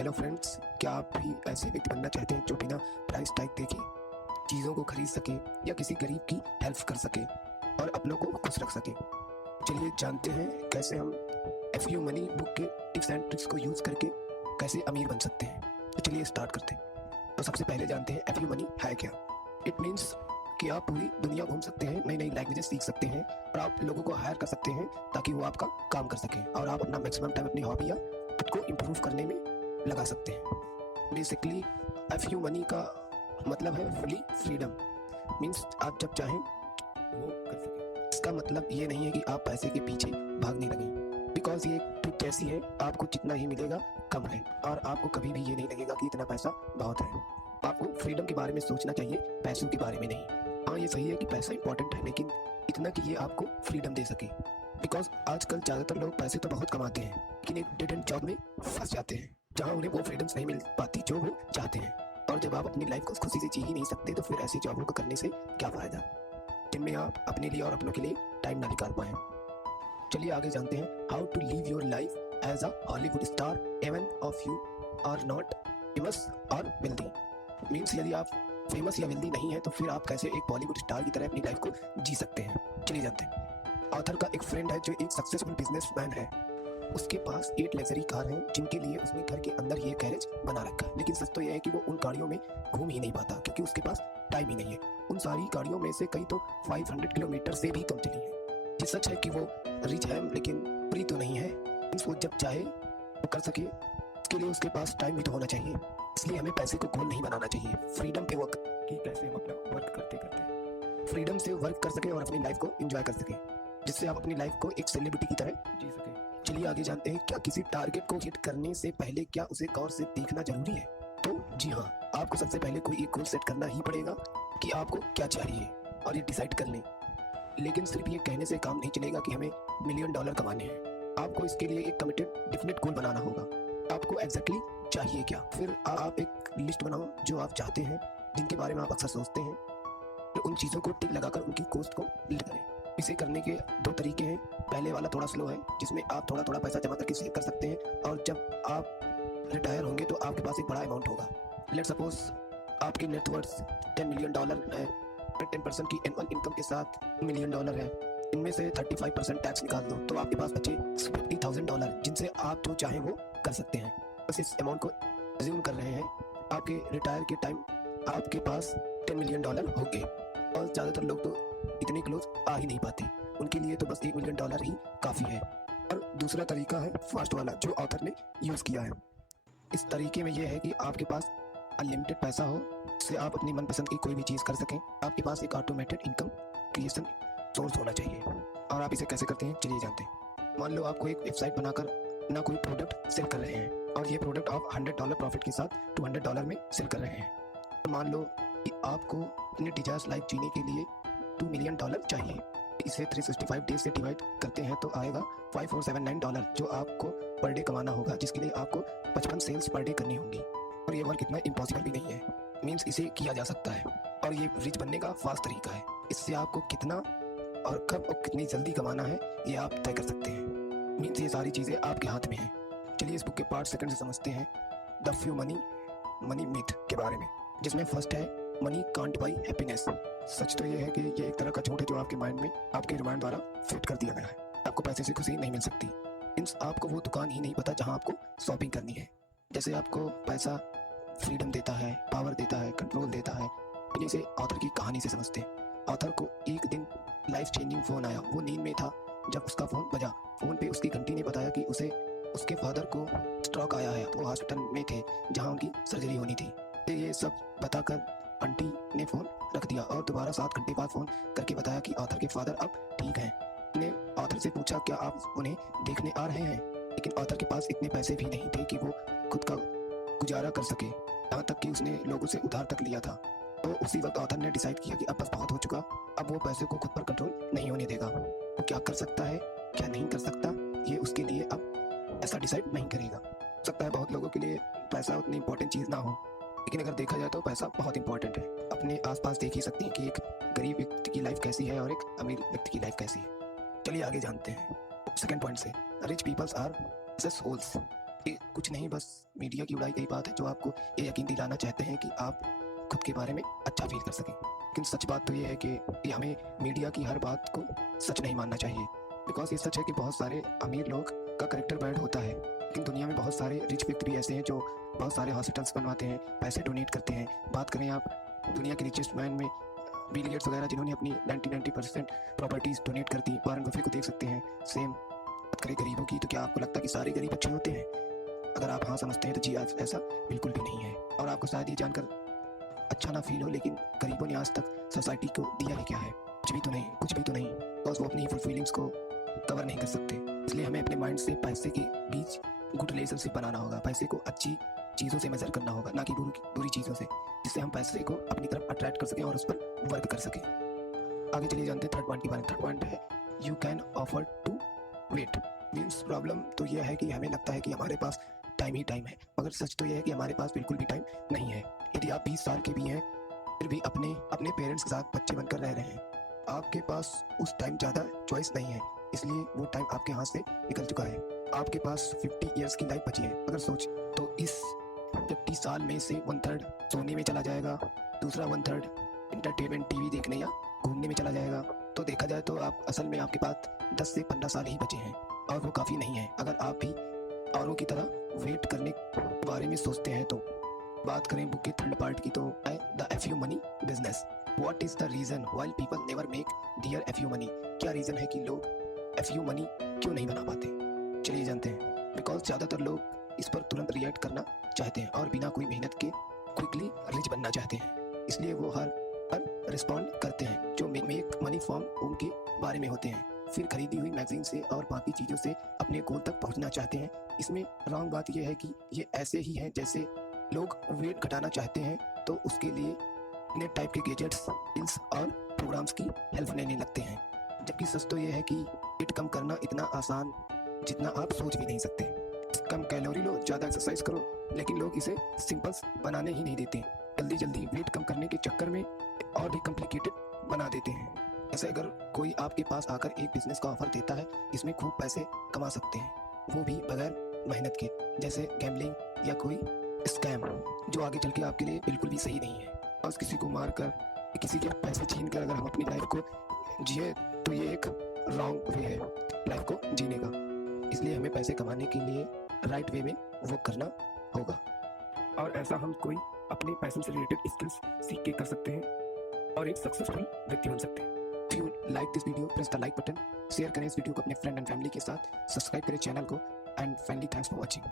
Hello friends, क्या आप भी ऐसे व्यक्ति बनना चाहते हैं जो बिना प्राइस टैग देखे चीज़ों को खरीद सके या किसी गरीब की हेल्प कर सके और अपनों को खुश रख सके? चलिए जानते हैं कैसे हम एफयू मनी बुक के टिप्स एंड ट्रिक्स को यूज़ करके कैसे अमीर बन सकते हैं। तो चलिए स्टार्ट करते हैं। तो सबसे पहले जानते हैं एफयू मनी है क्या। इट मीन्स कि आप पूरी दुनिया घूम सकते हैं, नई नई लैंग्वेजेस सीख सकते हैं और आप लोगों को हायर कर सकते हैं ताकि वो आपका काम कर सकें और आप अपना मैक्सिमम टाइम अपनी हॉबी या खुद को इम्प्रूव करने में लगा सकते हैं। बेसिकली एफयू मनी का मतलब है फुली फ्रीडम। मीन्स आप जब चाहें वो कर सकें। इसका मतलब ये नहीं है कि आप पैसे के पीछे भागने लगें, बिकॉज ये एक ट्रिक ऐसी है, आपको जितना ही मिलेगा कम है और आपको कभी भी ये नहीं लगेगा कि इतना पैसा बहुत है। आपको फ्रीडम के बारे में सोचना चाहिए, पैसों के बारे में नहीं। हाँ, ये सही है कि पैसा इंपॉर्टेंट है, लेकिन इतना कि ये आपको फ्रीडम दे सके। बिकॉज आजकल ज़्यादातर लोग पैसे तो बहुत कमाते हैं लेकिन एक डेड एंड जॉब में फंस जाते हैं जहाँ उन्हें वो फ्रीडम्स नहीं मिल पाती जो वो चाहते हैं। और जब आप अपनी लाइफ को खुशी से जी ही नहीं सकते तो फिर ऐसी जॉबों को करने से क्या फ़ायदा जिनमें आप अपने लिए और अपनों के लिए टाइम ना निकाल पाएँ। चलिए आगे जानते हैं how to live your life as a Hollywood star even of you are not famous और वेल्दी। मीन्स यदि आप फेमस या वेल्दी नहीं है तो फिर आप कैसे एक बॉलीवुड स्टार की तरह अपनी लाइफ को जी सकते हैं। चलिए जानते हैं। ऑथर का एक फ्रेंड है जो एक सक्सेसफुल बिजनेसमैन है। उसके पास 8 लग्जरी कार हैं जिनके लिए उसने घर के अंदर ये गैरेज बना रखा है, लेकिन सच तो यह है कि वो उन गाड़ियों में घूम ही नहीं पाता क्योंकि उसके पास टाइम ही नहीं है। उन सारी गाड़ियों में से कई तो 500 किलोमीटर से भी कम चली है। ये सच है कि वो रिच है लेकिन फ्री तो नहीं है। वो जब चाहे वो कर सके, उसके लिए उसके पास टाइम भी तो होना चाहिए। इसलिए हमें पैसे को गोल नहीं बनाना चाहिए, फ्रीडम पे वर्क कि कैसे हम अपना वर्क करते करते फ्रीडम से वर्क कर सके और अपनी लाइफ को एंजॉय कर सके, जिससे आप अपनी लाइफ को एक सेलिब्रिटी की तरह जी सके। चलिए आगे जानते हैं, क्या किसी टारगेट को हिट करने से पहले क्या उसे गौर से देखना जरूरी है? तो जी हाँ, आपको सबसे पहले कोई एक गोल सेट करना ही पड़ेगा कि आपको क्या चाहिए और ये डिसाइड कर लें। लेकिन सिर्फ ये कहने से काम नहीं चलेगा कि हमें $1 मिलियन कमाने हैं। आपको इसके लिए एक कमिटेड डेफिनेट गोल बनाना होगा। आपको एग्जैक्टली चाहिए क्या। फिर आप एक लिस्ट बनाओ जो आप चाहते हैं, जिनके बारे में आप अक्सर सोचते हैं। फिर उन चीज़ों को टिक लगाकर उनकी कॉस्ट को बिल्ड करें। इसे करने के 2 तरीके हैं। पहले वाला थोड़ा स्लो है, जिसमें आप थोड़ा थोड़ा पैसा जमा करके सेव कर सकते हैं और जब आप रिटायर होंगे तो आपके पास एक बड़ा अमाउंट होगा। लेट सपोज आपकी नेटवर्थ $10 मिलियन है, 10% की एनुअल इनकम के साथ $1 मिलियन है। इनमें से 35% टैक्स निकाल दो तो आपके पास बचे $50,000, जिनसे आप जो चाहें वो कर सकते हैं। बस इस अमाउंट को अज्यूम कर रहे हैं। आपके रिटायर के टाइम आपके पास $10 मिलियन होंगे और ज़्यादातर लोग तो इतने क्लोज आ ही नहीं पाते। उनके लिए तो बस $1 मिलियन ही काफ़ी है। और दूसरा तरीका है फास्ट वाला जो ऑथर ने यूज़ किया है। इस तरीके में यह है कि आपके पास अनलिमिटेड पैसा हो, जिससे आप अपनी मनपसंद की कोई भी चीज़ कर सकें। आपके पास एक ऑटोमेटेड इनकम क्रिएशन सोर्स होना चाहिए। और आप इसे कैसे करते हैं चलिए जानते हैं। मान लो आपको एक वेबसाइट बनाकर ना कोई प्रोडक्ट सेल कर रहे हैं और ये प्रोडक्ट आप $100 प्रॉफिट के साथ $200 में सेल कर रहे हैं। तो मान लो कि आपको अपनी डिजायर्स लाइफ जीने के लिए $2 मिलियन चाहिए। इसे 365 डेज से डिवाइड करते हैं तो आएगा $5479 जो आपको पर डे कमाना होगा, जिसके लिए आपको 55 सेल्स पर डे करनी होंगी। और ये वर्क इतना इम्पॉसिबल भी नहीं है। मीन्स इसे किया जा सकता है और ये रिच बनने का फास्ट तरीका है। इससे आपको कितना और कब और कितनी जल्दी कमाना है ये आप तय कर सकते हैं। मीन्स ये सारी चीज़ें आपके हाथ में हैं। चलिए इस बुक के पार्ट सेकंड से समझते हैं द फ्यू मनी मिथ के बारे में, जिसमें फर्स्ट है मनी कांट बाई हैप्पीनेस। सच तो ये है कि ये एक तरह का झूठ है जो आपके माइंड में आपके रिमाइंड द्वारा फिट कर दिया गया है। आपको पैसे से खुशी नहीं मिल सकती। मीन्स आपको वो दुकान ही नहीं पता जहाँ आपको शॉपिंग करनी है। जैसे आपको पैसा फ्रीडम देता है, पावर देता है, कंट्रोल देता है। इसे ऑथर की कहानी से समझते हैं। ऑथर को एक दिन लाइफ चेंजिंग फ़ोन आया। वो नींद में था जब उसका फ़ोन बजा। फ़ोन पे उसकी घंटी ने बताया कि उसे उसके फादर को स्ट्रोक आया है। वो हॉस्पिटल में थे जहाँ उनकी सर्जरी होनी थी। ये सब बताकर आंटी ने फ़ोन रख दिया और दोबारा 7 घंटे बाद फ़ोन करके बताया कि ऑथर के फादर अब ठीक हैं। ने ऑथर से पूछा क्या आप उन्हें देखने आ रहे हैं, लेकिन ऑथर के पास इतने पैसे भी नहीं थे कि वो खुद का गुजारा कर सके, यहाँ तक कि उसने लोगों से उधार तक लिया था। तो उसी वक्त ऑथर ने डिसाइड किया कि अब बस बहुत हो चुका, अब वो पैसे को खुद पर कंट्रोल नहीं होने देगा। वो क्या कर सकता है क्या नहीं कर सकता ये उसके लिए अब ऐसा डिसाइड नहीं करेगा। हो सकता है बहुत लोगों के लिए पैसा उतनी इंपॉर्टेंट चीज़ ना हो, लेकिन अगर देखा जाए तो पैसा बहुत इंपॉर्टेंट है। अपने आसपास देख ही सकते हैं कि एक गरीब व्यक्ति की लाइफ कैसी है और एक अमीर व्यक्ति की लाइफ कैसी है। चलिए आगे जानते हैं सेकंड पॉइंट से, rich peoples are assholes. ये कुछ नहीं, बस मीडिया की उड़ाई गई बात है जो आपको ये यकीन दिलाना चाहते हैं कि आप खुद के बारे में अच्छा फील कर सकें। लेकिन सच बात तो ये है कि ये हमें मीडिया की हर बात को सच नहीं मानना चाहिए। बिकॉज ये सच है कि बहुत सारे अमीर लोग का करेक्टर बैड होता है, लेकिन दुनिया में बहुत सारे रिच व्यक्ति भी ऐसे हैं जो बहुत सारे हॉस्पिटल्स बनवाते हैं, पैसे डोनेट करते हैं। बात करें आप दुनिया के रिचेस्ट मैन में बिल गेट्स वगैरह, जिन्होंने अपनी 90% प्रॉपर्टीज डोनेट कर दी। वॉरेन बफे को देख सकते हैं। सेम बात करें गरीबों की, तो क्या आपको लगता है कि सारे गरीब अच्छे होते हैं? अगर आप हाँ समझते हैं तो जी, आज ऐसा बिल्कुल भी नहीं है। और आपको शायद ये जानकर अच्छा ना फील हो, लेकिन गरीबों ने आज तक सोसाइटी को दिया ही क्या है? कुछ भी तो नहीं, कुछ भी तो नहीं। बस वो अपनी फीलिंग्स को कवर नहीं कर सकते। इसलिए हमें अपने माइंड से पैसे के बीच गुड रिलेशनशिप बनाना होगा। पैसे को अच्छी चीज़ों से मेजर करना होगा, ना कि बुरी चीज़ों से, जिससे हम पैसे को अपनी तरफ अट्रैक्ट कर सकें और उस पर वर्क कर सकें। आगे चलिए जानते हैं थर्ड पॉइंट के बारे में। थर्ड पॉइंट है you can afford to wait. Means problem तो यह है कि हमें लगता है कि हमारे पास टाइम ही टाइम है, मगर सच तो यह है कि हमारे पास बिल्कुल भी टाइम नहीं है। यदि आप 20 साल के भी हैं फिर भी अपने पेरेंट्स के साथ बच्चे बनकर रह रहे हैं, आपके पास उस टाइम ज़्यादा चॉइस नहीं है, इसलिए वो टाइम आपके हाथ से निकल चुका है। आपके पास 50 ईयर्स की लाइफ बची है। अगर सोच तो इस 50 साल में से 1/3 सोने में चला जाएगा, दूसरा 1/3 एंटरटेनमेंट टीवी देखने या घूमने में चला जाएगा। तो देखा जाए तो आप असल में आपके पास 10 से 15 साल ही बचे हैं, और वो काफ़ी नहीं है अगर आप भी औरों की तरह वेट करने के बारे में सोचते हैं। तो बात करें बुक के थर्ड पार्ट की, तो the FU money business. What is the reason why people never make their FU money? क्या रीजन है कि लोग FU मनी क्यों नहीं बना पाते? चलिए जानते हैं। बिकॉज ज़्यादातर लोग इस पर तुरंत रिएक्ट करना चाहते हैं और बिना कोई मेहनत के क्विकली रिच बनना चाहते हैं, इसलिए वो हर रिस्पॉन्ड करते हैं जो मेक मनी फॉर्म उनके बारे में होते हैं। फिर खरीदी हुई मैगजीन से और बाकी चीज़ों से अपने गोल तक पहुंचना चाहते हैं। इसमें रॉन्ग बात यह है कि ये ऐसे ही है जैसे लोग वेट घटाना चाहते हैं तो उसके लिए नए टाइप के गैजेट्स, स्किल्स और प्रोग्राम्स की हेल्प लेने लगते हैं। जबकि सच तो ये है कि वेट कम करना इतना आसान जितना आप सोच भी नहीं सकते। कम कैलोरी लो, ज़्यादा एक्सरसाइज करो, लेकिन लोग इसे सिंपल्स बनाने ही नहीं देते। जल्दी जल्दी वेट कम करने के चक्कर में और भी कॉम्प्लिकेटेड बना देते हैं। ऐसे अगर कोई आपके पास आकर एक बिजनेस का ऑफर देता है जिसमें खूब पैसे कमा सकते हैं, वो भी बगैर मेहनत के, जैसे गैम्बलिंग या कोई स्कैम, जो आगे चल के आपके लिए बिल्कुल भी सही नहीं है। बस किसी को मारकर, किसी के पैसे छीन कर अगर हम अपनी लाइफ को जिए तो ये एक रॉन्ग वे है लाइफ को जीने का। इसलिए हमें पैसे कमाने के लिए राइट वे में वर्क करना होगा, और ऐसा हम कोई अपने पैशन से रिलेटेड स्किल्स सीख के कर सकते हैं और एक सक्सेसफुल व्यक्ति बन सकते हैं। If you like this video, press the like button, share करें इस वीडियो को अपने फ्रेंड एंड फैमिली के साथ, सब्सक्राइब करें चैनल को, and finally thanks for watching.